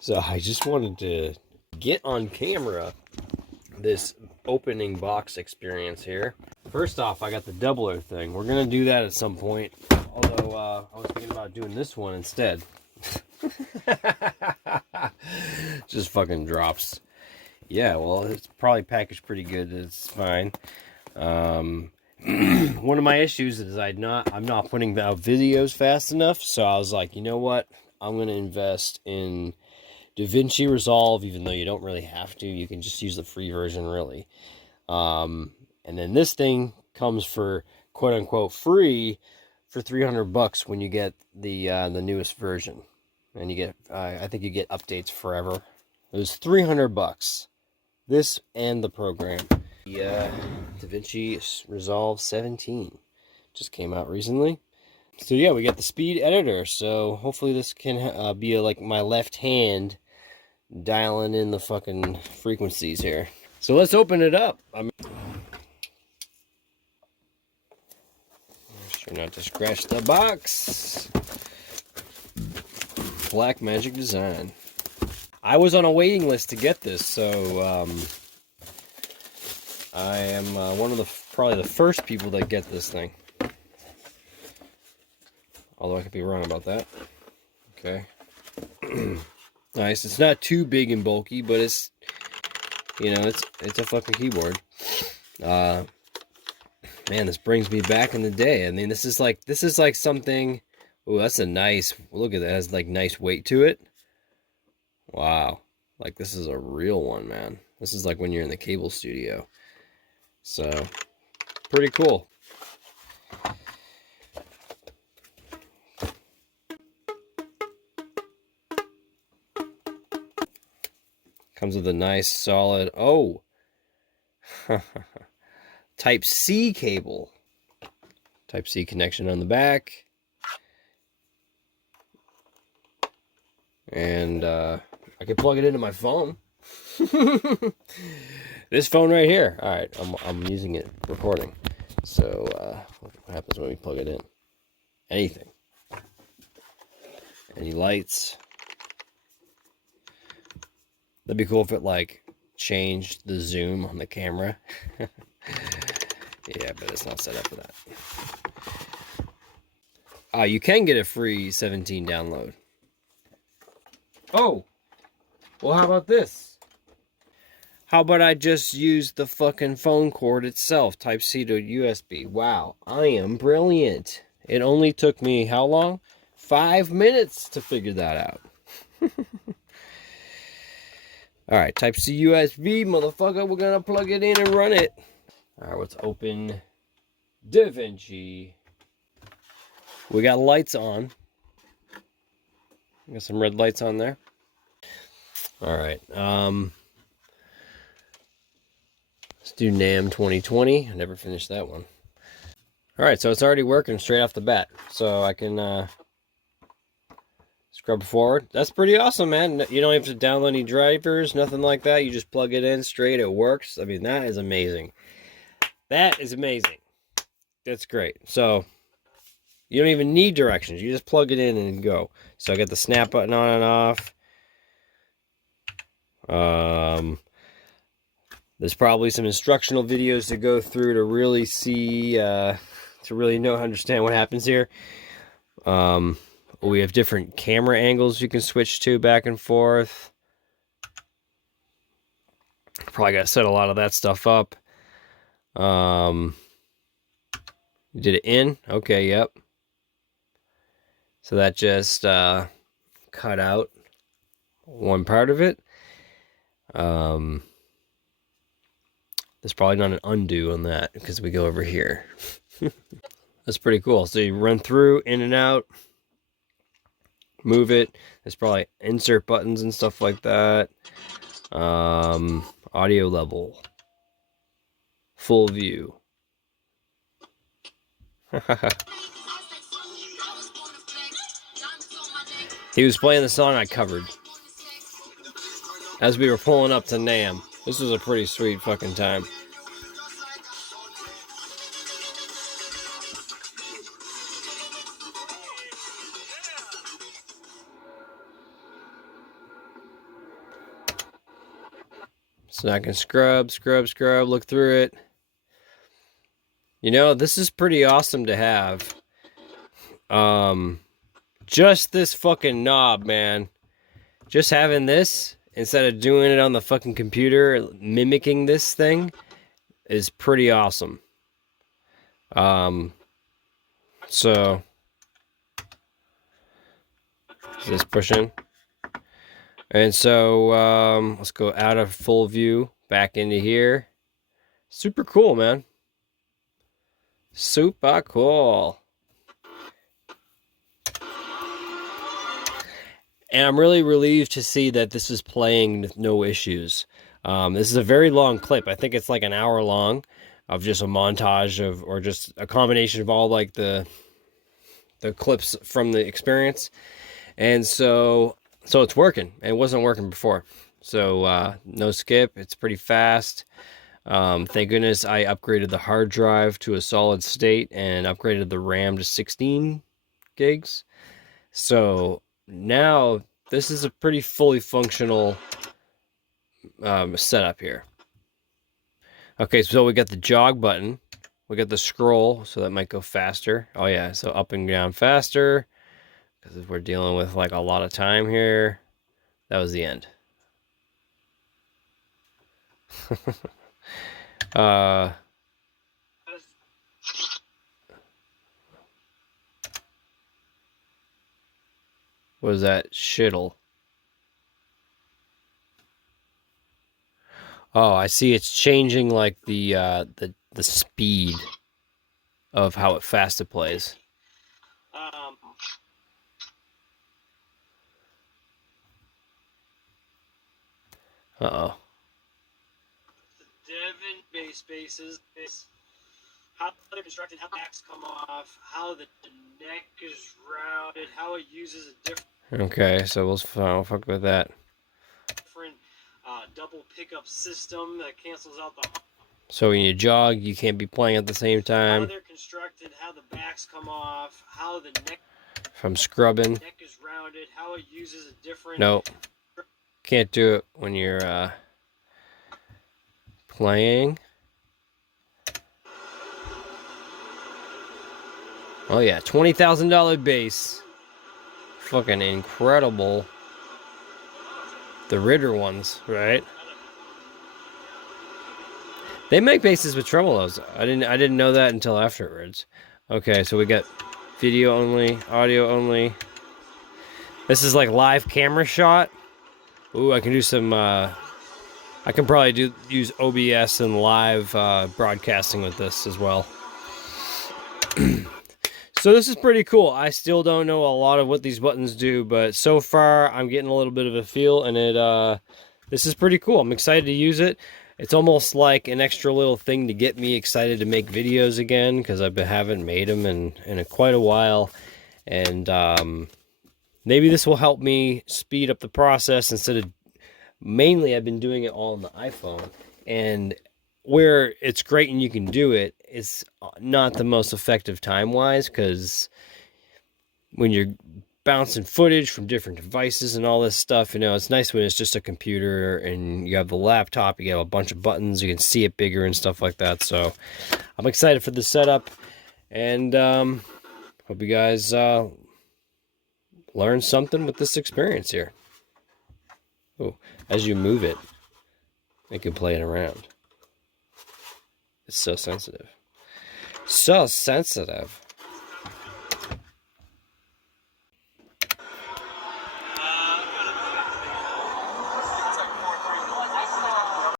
So I just wanted to get on camera this opening box experience here. First off, I got the doubler thing. We're gonna do that at some point. Although I was thinking about doing this one instead. Just fucking drops. Yeah, well, it's probably packaged pretty good. It's fine. One of my issues is I'm not putting out videos fast enough. So I was like, you know what? I'm gonna invest in DaVinci Resolve, even though you don't really have to. You can just use the free version, really. And then this thing comes for quote unquote free for $300 when you get the newest version, and you get I think you get updates forever. It was $300. This and the program. The DaVinci Resolve 17 just came out recently. So yeah, we got the speed editor. So hopefully this can be like my left hand dialing in the fucking frequencies here. So let's open it up. Sure not to scratch the box. Black Magic Design. I was on a waiting list to get this, so I am one of the probably the first people that get this thing. Although I could be wrong about that. Okay. Nice. It's not too big and bulky, but it's, you know, it's a fucking keyboard. Man, this brings me back in the day. I mean, this is like something. Oh, that's a nice. Look at that. It has like nice weight to it. Wow. Like this is a real one, man. This is like when you're in the cable studio. So, pretty cool. Comes with a nice solid, oh, Type C cable. Type C connection on the back. And I can plug it into my phone. This phone right here. All right, I'm using it recording. So what happens when we plug it in? Anything. Any lights? That'd be cool if it like changed the zoom on the camera. Yeah, but it's not set up for that. You can get a free 17 download. Oh, well, how about this? How about I just use the fucking phone cord itself, Type C to USB? Wow, I am brilliant. It only took me how long? 5 minutes to figure that out. All right, Type C USB, motherfucker. We're gonna plug it in and run it. All right, let's open DaVinci. We got lights on. We got some red lights on there. All right. Let's do NAMM 2020. I never finished that one. All right, so it's already working straight off the bat. So I can scrub forward. That's pretty awesome, man. You don't have to download any drivers, nothing like that. You just plug it in straight. It works. I mean, that is amazing. That is amazing. That's great. So you don't even need directions. You just plug it in and go. So I got the snap button on and off. There's probably some instructional videos to go through to really see, to really know, understand what happens here. We have different camera angles you can switch to back and forth. Probably got to set a lot of that stuff up. Did it in? Okay, yep. So that just cut out one part of it. There's probably not an undo on that because we go over here. That's pretty cool. So you run through, in and out, move it. There's probably insert buttons and stuff like that. Audio level. Full view. He was playing the song I covered as we were pulling up to NAMM. This was a pretty sweet fucking time. So I can scrub, look through it. You know, this is pretty awesome to have. Just this fucking knob, man. Just having this, instead of doing it on the fucking computer, mimicking this thing, is pretty awesome. So, is this pushing? And so, let's go out of full view, back into here. Super cool, man. Super cool. And I'm really relieved to see that this is playing with no issues. This is a very long clip. I think it's like an hour long of just a montage of, or just a combination of all like the clips from the experience. And so it's working. It wasn't working before. So no skip. It's pretty fast. Thank goodness I upgraded the hard drive to a solid state and upgraded the RAM to 16 gigs. So now this is a pretty fully functional setup here. Okay, so we got the jog button. We got the scroll, so that might go faster. Oh yeah, so up and down faster, because we're dealing with like a lot of time here. That was the end. What was that? Shittle. Oh, I see. It's changing like the speed of how fast it plays. Uh-oh. The DaVinci bases, how they're constructed, how the backs come off, how the neck is routed, how it uses a different. Okay, so we'll fuck with that. Different double pickup system that cancels out the. So when you jog, you can't be playing at the same time. How they're constructed, how the backs come off, how the neck. If I'm scrubbing. Neck is rounded, how it uses a different. Nope. Can't do it when you're playing. Oh yeah, $20,000 bass. Fucking incredible. The Ritter ones, right? They make basses with tremolos. I didn't know that until afterwards. Okay, so we got video only, audio only. This is like live camera shot. Ooh, I can do some I can probably use OBS and live broadcasting with this as well. So this is pretty cool. I still don't know a lot of what these buttons do, but so far I'm getting a little bit of a feel, and this is pretty cool. I'm excited to use it. It's almost like an extra little thing to get me excited to make videos again, because I haven't made them in quite a while, and maybe this will help me speed up the process instead of. Mainly, I've been doing it all on the iPhone, and where it's great and you can do it, it's not the most effective time-wise, because when you're bouncing footage from different devices and all this stuff, you know, it's nice when it's just a computer and you have the laptop, you have a bunch of buttons, you can see it bigger and stuff like that. So I'm excited for the setup, and hope you guys learn something with this experience here. Oh, as you move it, it can play it around. It's so sensitive. So sensitive.